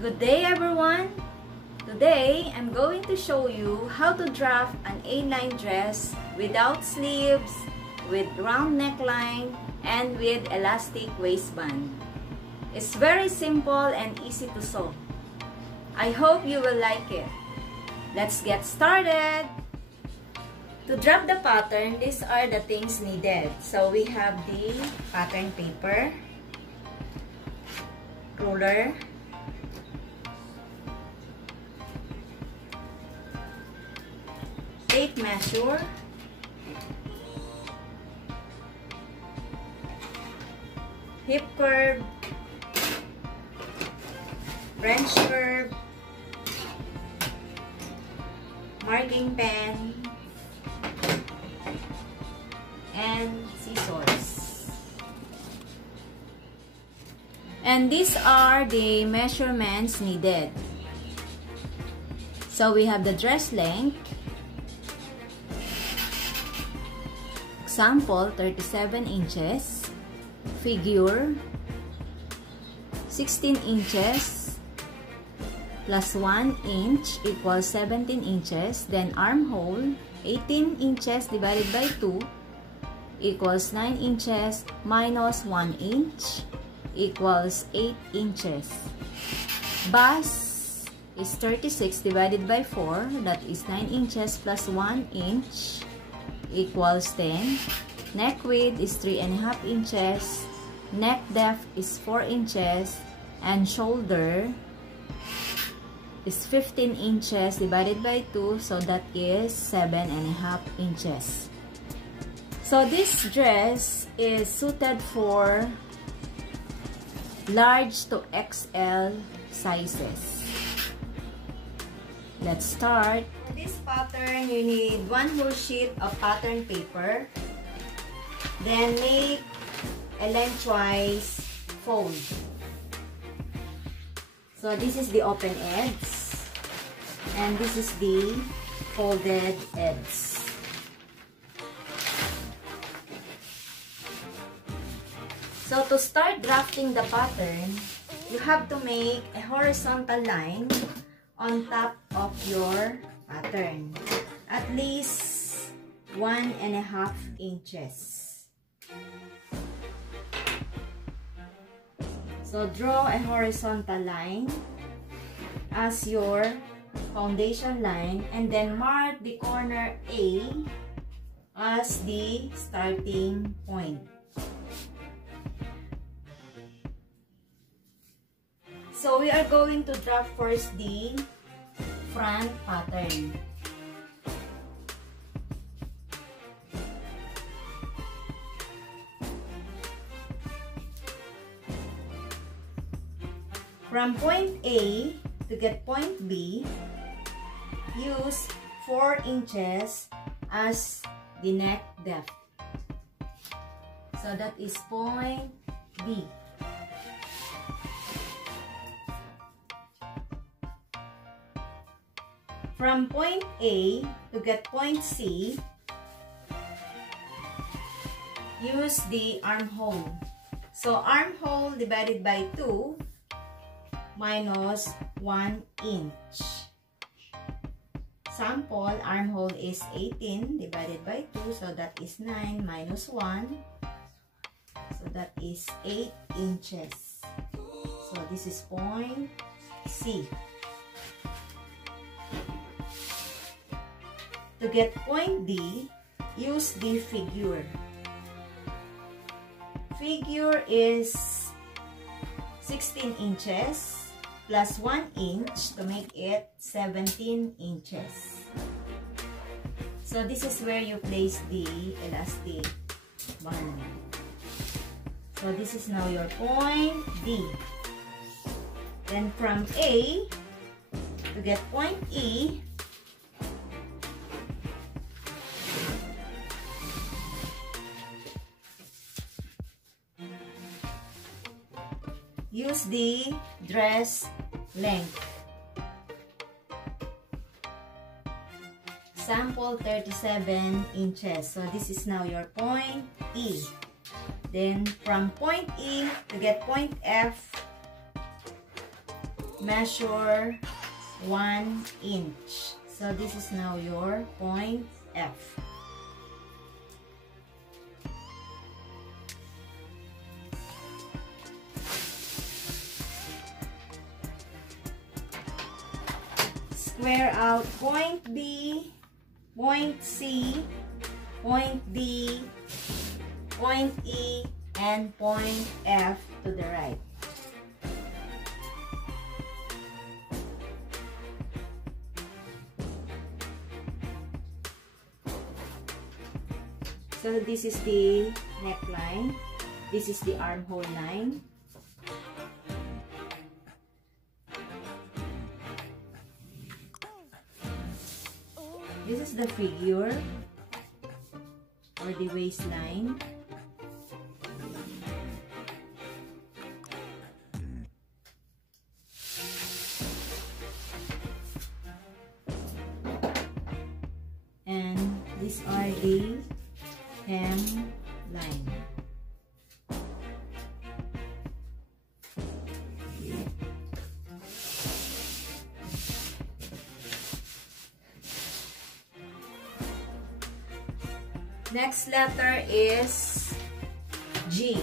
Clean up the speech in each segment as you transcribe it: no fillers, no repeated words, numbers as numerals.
Good day everyone! Today, I'm going to show you how to draft an A-line dress without sleeves, with round neckline, and with elastic waistband. It's very simple and easy to sew. I hope you will like it. Let's get started! To draft the pattern, these are the things needed. So we have the pattern paper, ruler, tape measure, hip curve, French curve, marking pen, and scissors. And these are the measurements needed. So we have the dress length, example 37 inches, figure 16 inches plus 1 inch equals 17 inches, then armhole 18 inches divided by 2 equals 9 inches minus 1 inch equals 8 inches. Bust is 36 divided by 4, that is 9 inches plus 1 inch equals 10. Neck width is 3.5 inches. Neck depth is 4 inches. And shoulder is 15 inches divided by 2, so that is 7.5 inches. So this dress is suited for large to XL sizes. Let's start. For this pattern, you need 1 whole sheet of pattern paper. Then make a lengthwise fold. So this is the open edge, and this is the folded edge. So to start drafting the pattern, you have to make a horizontal line on top of your pattern, at least 1.5 inches. So draw a horizontal line as your foundation line, and then mark the corner A as the starting point. So we are going to draft first the front pattern. From point A to get point B, use 4 inches as the neck depth. So that is point B. From point A to get point C, use the armhole. So armhole divided by 2 minus 1 inch. Sample, armhole is 18 divided by 2, so that is 9 minus 1. So that is 8 inches. So this is point C. To get point D, use the figure. Figure is 16 inches plus 1 inch to make it 17 inches. So this is where you place the elastic band. So this is now your point D. Then from A to get point E, use the dress length. Sample 37 inches. So this is now your point E. Then from point E to get point F, measure 1 inch. So this is now your point F. Square out point B, point C, point D, point E, and point F to the right. So this is the neckline. This is the armhole line. This is the figure or the waistline. And these are the hem line. Next letter is G.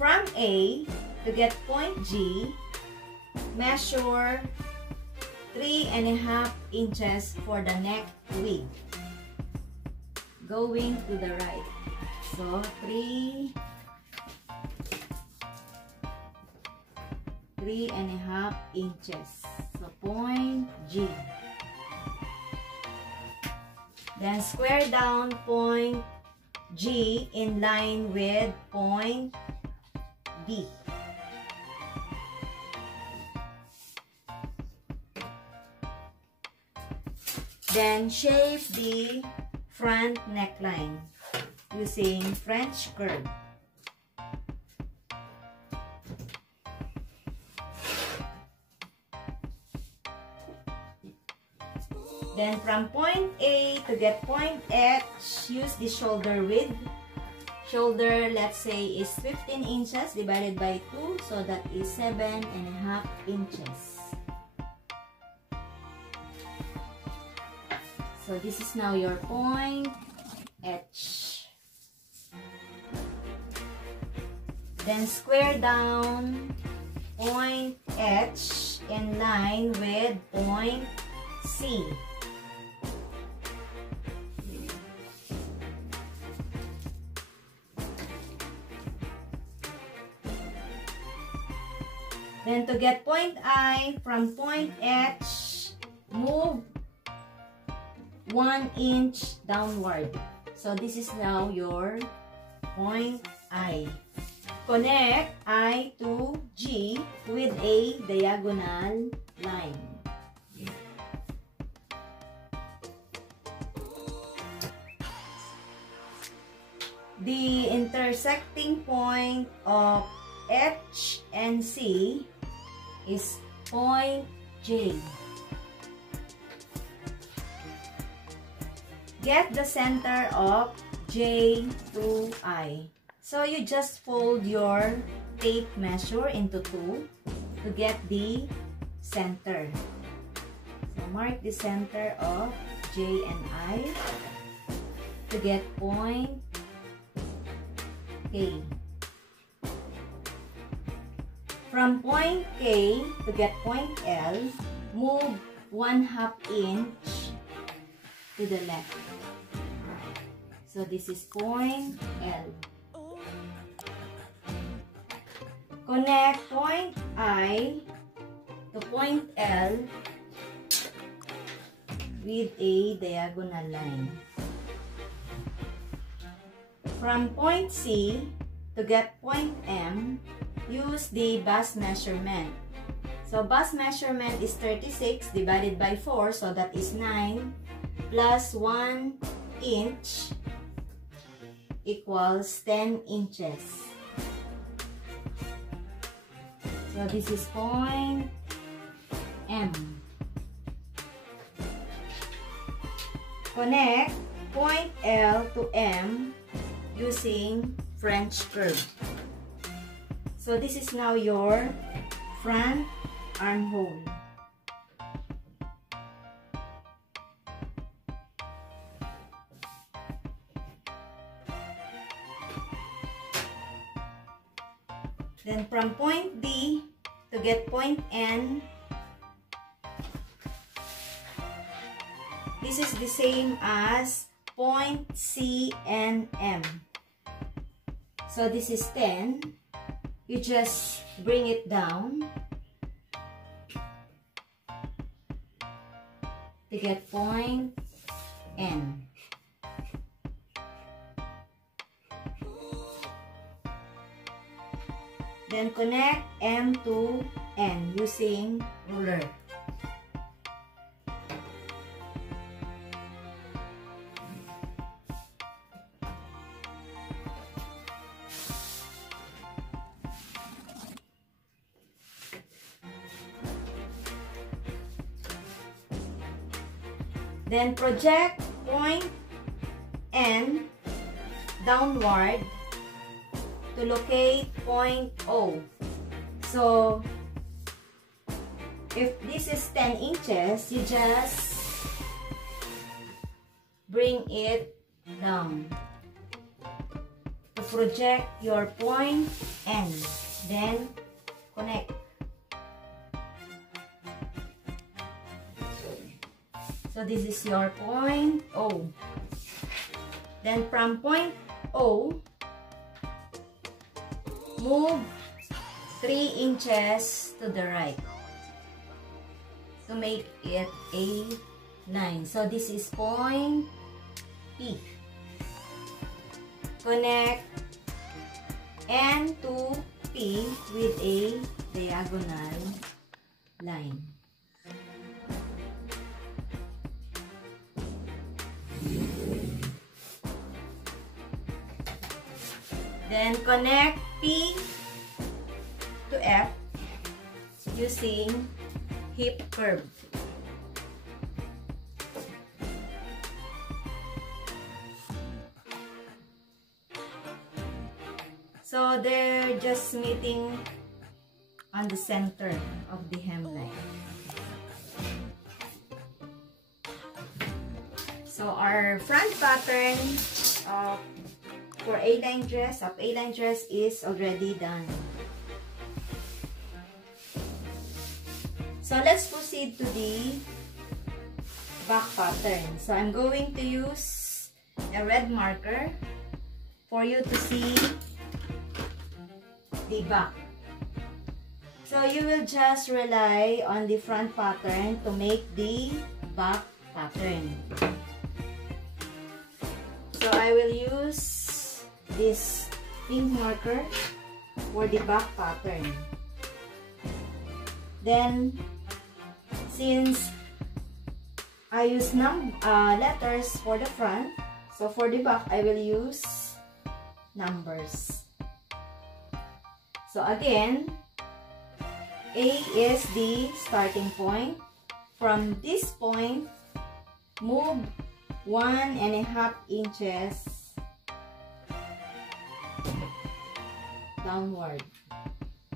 From A to get point G, measure 3.5 inches for the neck wig. Going to the right. So 3.5 inches. So point G. Then square down point G in line with point B. Then shape the front neckline using French curve. Then from point A to get point H, use the shoulder width. Shoulder, let's say, is 15 inches divided by 2, so that is 7.5 inches. So this is now your point H. Then square down point H in line with point C. Then to get point I, from point H, move 1 inch downward. So this is now your point I. Connect I to G with a diagonal line. The intersecting point of H and C is point J. Get the center of J to I. So you just fold your tape measure into 2 to get the center. So mark the center of J and I to get point K. From point K to get point L, move 1/2 inch to the left. So this is point L. Connect point I to point L with a diagonal line. From point C to get point M, use the bust measurement. So bust measurement is 36 divided by 4, so that is 9 plus 1 inch equals 10 inches. So this is point M. Connect point L to M using French curve. So this is now your front armhole. Then from point D to get point N, this is the same as point C and M. So this is 10. You just bring it down to get point N. Then connect M to N using ruler. Then project point N downward to locate point O. So, if this is 10 inches, you just bring it down to project your point N. Then, connect. So, this is your point O. Then, from point O, move 3 inches to the right to make it a line. So this is point P. Connect N to P with a diagonal line. Then connect P to F using hip curve. So they're just meeting on the center of the hemline. So our front pattern for A-line dress, A-line dress is already done. So let's proceed to the back pattern. So I'm going to use a red marker for you to see the back. So you will just rely on the front pattern to make the back pattern. So I will use this pink marker for the back pattern. Then, since I use letters for the front, so for the back, I will use numbers. So again, A is the starting point. From this point, move 1.5 inches downward.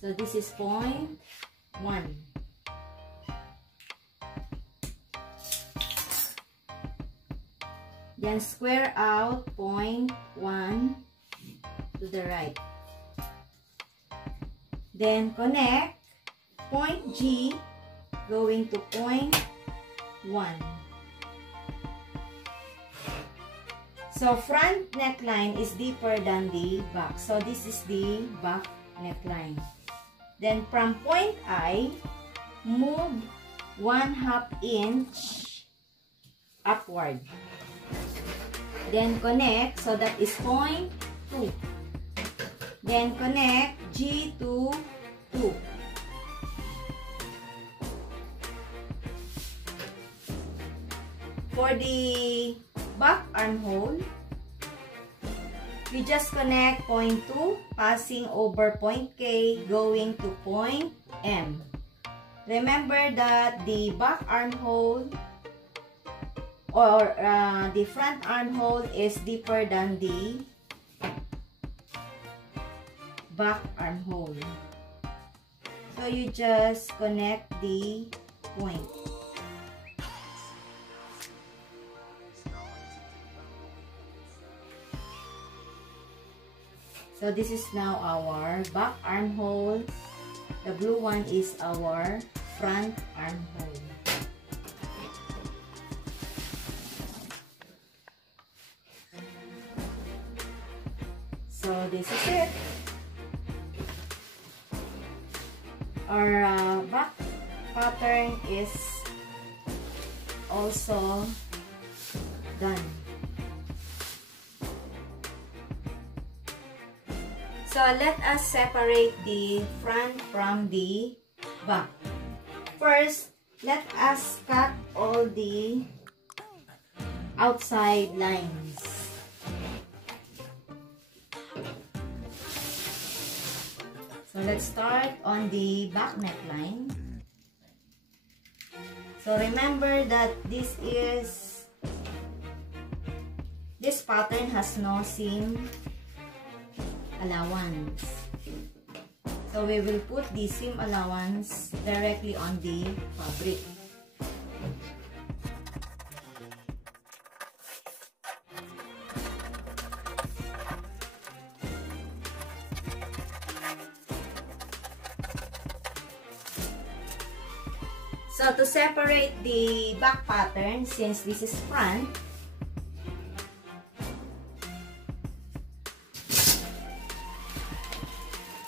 So this is point 1. Then square out point 1 to the right. Then connect point G going to point 1. So front neckline is deeper than the back. So this is the back neckline. Then from point I, move 1/2 inch upward. Then connect, so that is point 2. Then connect G to 2. For the back armhole, we just connect point 2, passing over point K, going to point M. Remember that the back armhole or the front armhole is deeper than the back armhole. So you just connect the point. So this is now our back armhole. The blue one is our front armhole. So this is it. Our back pattern is also done. So let us separate the front from the back. First, let us cut all the outside lines. So let's start on the back neckline. So remember that this pattern has no seam allowance. So we will put the seam allowance directly on the fabric. So to separate the back pattern, since this is front,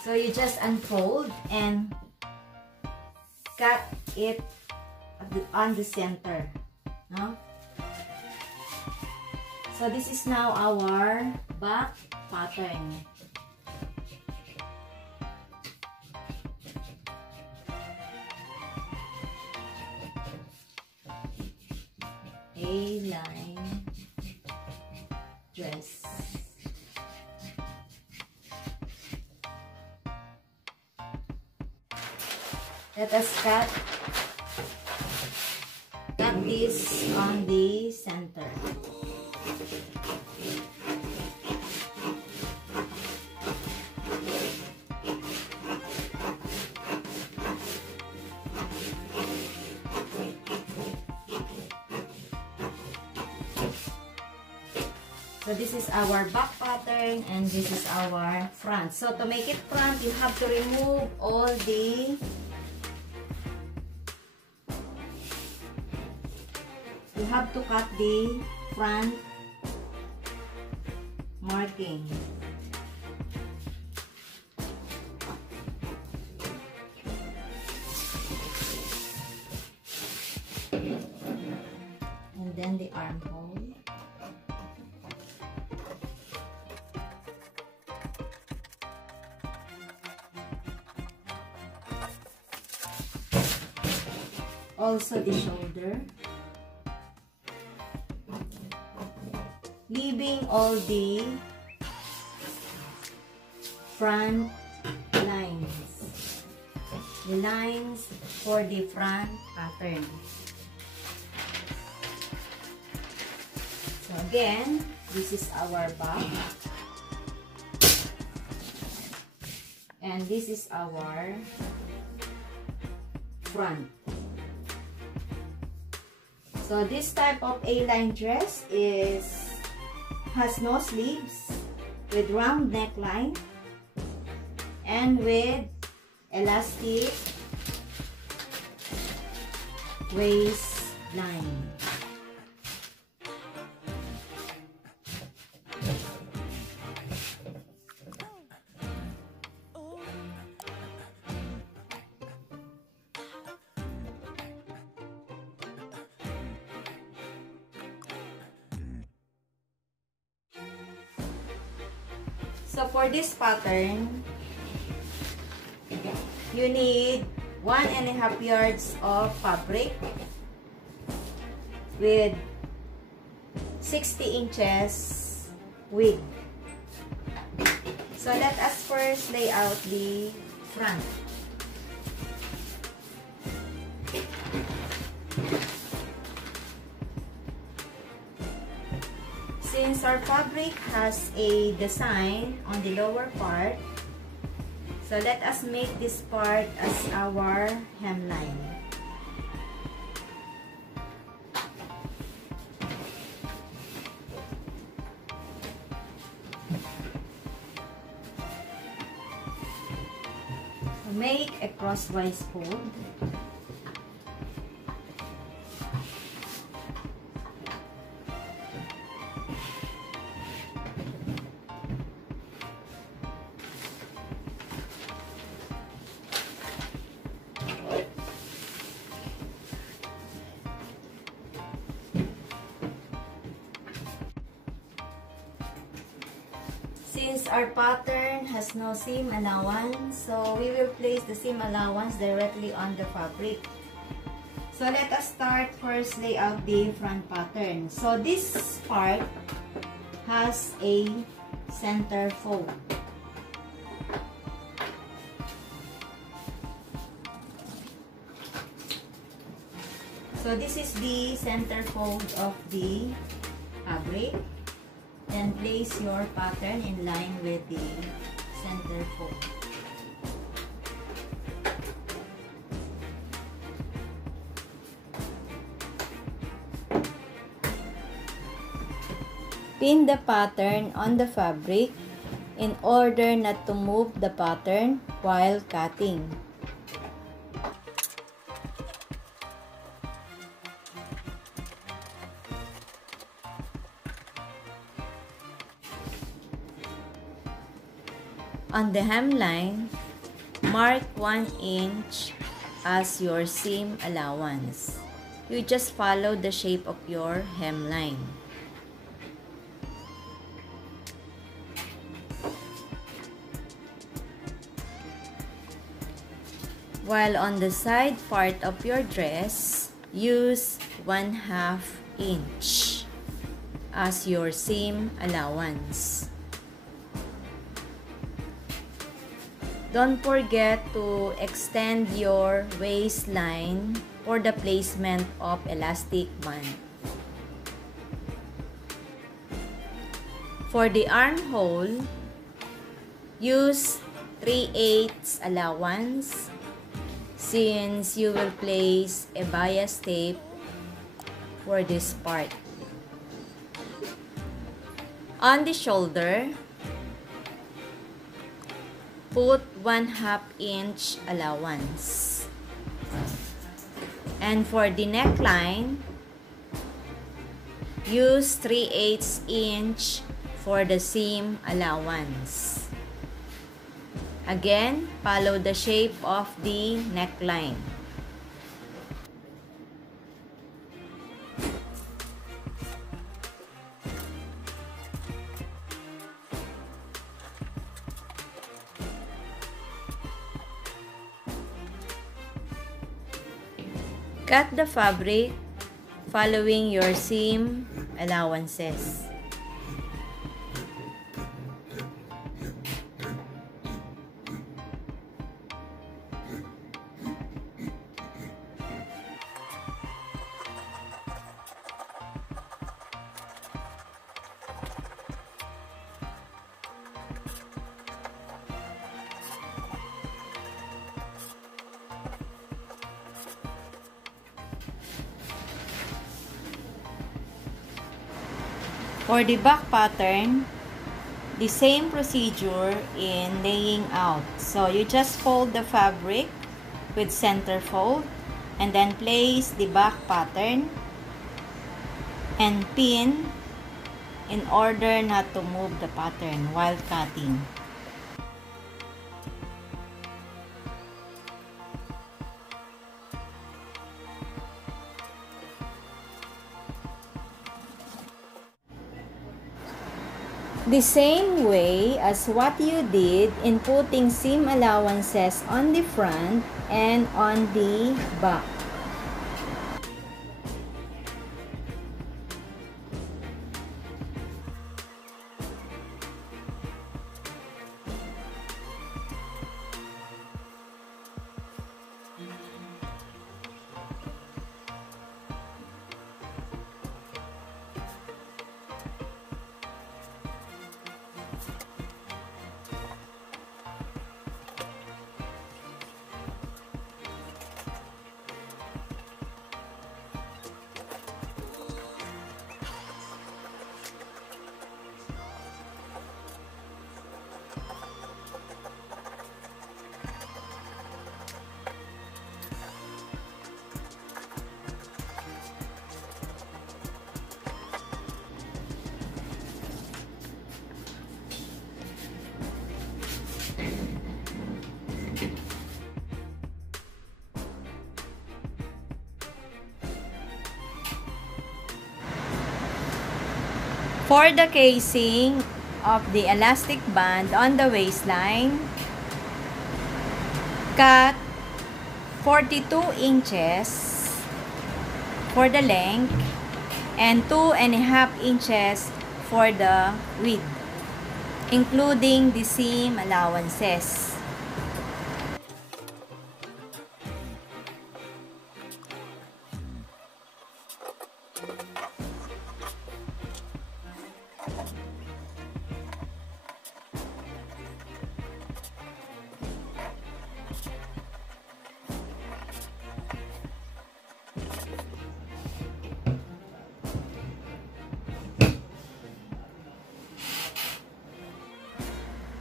so you just unfold and cut it on the center. No? So this is now our back pattern. A-line dress. Let us cut this on the center. So this is our back pattern and this is our front. So to make it front, you have to remove all the you have to cut the front marking. And then the armhole. Also the shoulder. Leaving all the front lines. The lines for the front pattern. So again, this is our back. And this is our front. So this type of A-line dress has no sleeves, with round neckline and with elastic waistline. So for this pattern, you need 1.5 yards of fabric with 60 inches width. So let us first lay out the front. Since our fabric has a design on the lower part, So let us make this part as our hemline. So make a crosswise fold. Since our pattern has no seam allowance, so we will place the seam allowance directly on the fabric. So let us start first lay out the front pattern. So this part has a center fold. So this is the center fold of the fabric. Then place your pattern in line with the center fold. Pin the pattern on the fabric in order not to move the pattern while cutting. On the hemline, mark 1 inch as your seam allowance. You just follow the shape of your hemline. While on the side part of your dress, use 1/2 inch as your seam allowance. Don't forget to extend your waistline for the placement of elastic band. For the armhole, use 3/8 allowance since you will place a bias tape for this part. On the shoulder, put 1/2 inch allowance. And for the neckline, use 3/8 inch for the seam allowance. Again, follow the shape of the neckline. Cut the fabric following your seam allowances. For the back pattern, the same procedure in laying out. So you just fold the fabric with center fold and then place the back pattern and pin in order not to move the pattern while cutting. The same way as what you did in putting seam allowances on the front and on the back. For the casing of the elastic band on the waistline, cut 42 inches for the length and 2.5 inches for the width, including the seam allowances.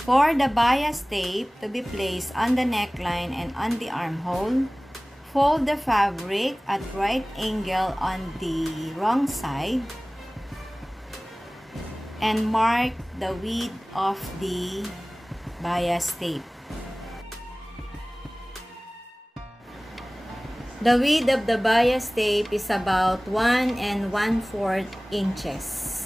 For the bias tape to be placed on the neckline and on the armhole, fold the fabric at right angle on the wrong side and mark the width of the bias tape. The width of the bias tape is about 1 1/4 inches.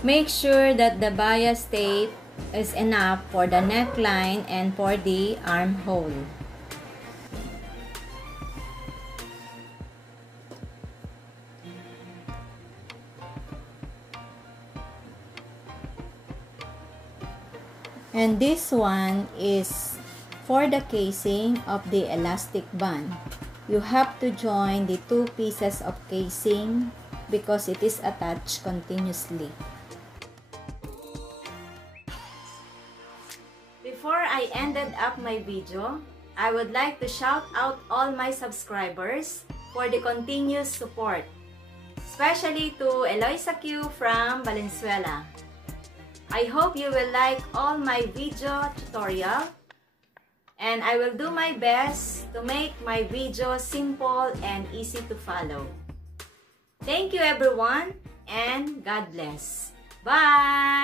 Make sure that the bias tape is enough for the neckline and for the armhole. And this one is for the casing of the elastic band. You have to join the two pieces of casing because it is attached continuously. Before I ended up my video, I would like to shout out all my subscribers for the continuous support, especially to Eloisa Q from Valenzuela. I hope you will like all my video tutorial, and I will do my best to make my video simple and easy to follow. Thank you everyone, and God bless. Bye!